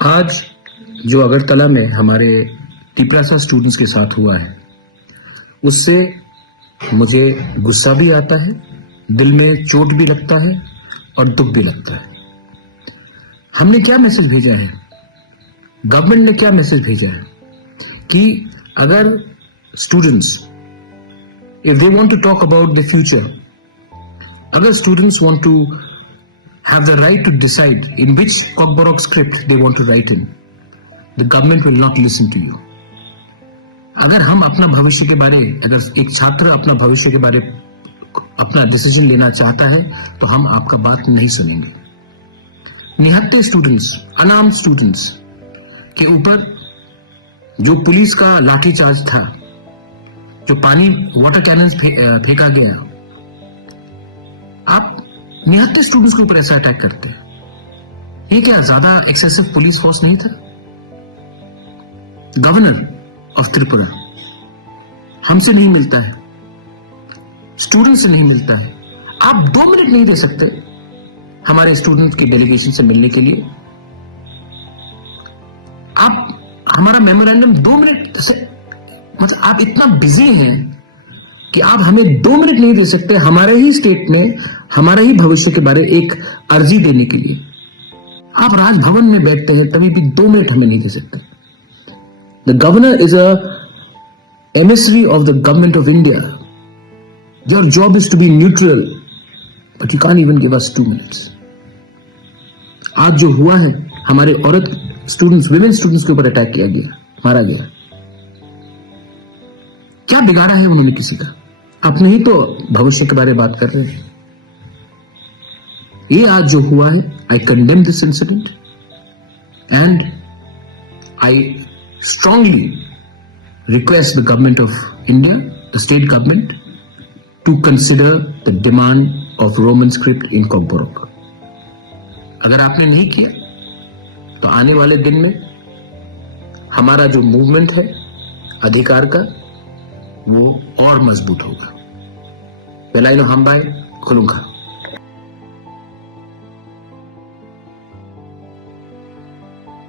आज जो अगरतला में हमारे टिपरासा स्टूडेंट्स के साथ हुआ है, उससे मुझे गुस्सा भी आता है, दिल में चोट भी लगता है और दुख भी लगता है। हमने क्या मैसेज भेजा है, गवर्नमेंट ने क्या मैसेज भेजा है कि अगर students if they want to talk about the future, अगर students want to have the right to decide in which Cockburrock script they want to write in, the government will not listen to you. अगर हम अपना भविष्य के बारे, अगर एक छात्र अपना भविष्य के बारे अपना डिसीजन लेना चाहता है तो हम आपका बात नहीं सुनेंगे। निहत्थे स्टूडेंट्स, अनार्म्ड स्टूडेंट्स के ऊपर जो पुलिस का लाठीचार्ज था, जो पानी वाटर कैनन फेंका गया, आप निहत्थे स्टूडेंट्स के ऊपर ऐसा अटैक करते हैं। ये क्या ज्यादा एक्सेसिव पुलिस फोर्स नहीं था? गवर्नर ऑफ त्रिपुरा हमसे नहीं मिलता है, स्टूडेंट से नहीं मिलता है। आप 2 मिनट नहीं दे सकते हमारे स्टूडेंट्स की डेलीगेशन से मिलने के लिए? आप हमारा मेमोरेंडम 2 मिनट से, मतलब आप इतना बिजी हैं कि आप हमें 2 मिनट नहीं दे सकते हमारे ही स्टेट में हमारे ही भविष्य के बारे एक अर्जी देने के लिए। आप राजभवन में बैठते हैं तभी भी 2 मिनट हमें नहीं दे सकते। The governor is a emissary of the government of India. Your job is to be neutral, but you can't even give us 2 minutes. आज जो हुआ है, हमारे औरत स्टूडेंट्स, विमेन स्टूडेंट्स के ऊपर अटैक किया गया, मारा गया। क्या बिगाड़ा है उन्होंने किसी का? अपने ही तो भविष्य के बारे में बात कर रहे हैं। ये आज जो हुआ है, I condemn this incident and I strongly request the government of India, the state government, to consider the demand of Roman script in Kokborok. अगर आपने नहीं किया तो आने वाले दिन में हमारा जो मूवमेंट है अधिकार का, वो और मजबूत होगा। वेलाइनो हमबाई खुलुंगा।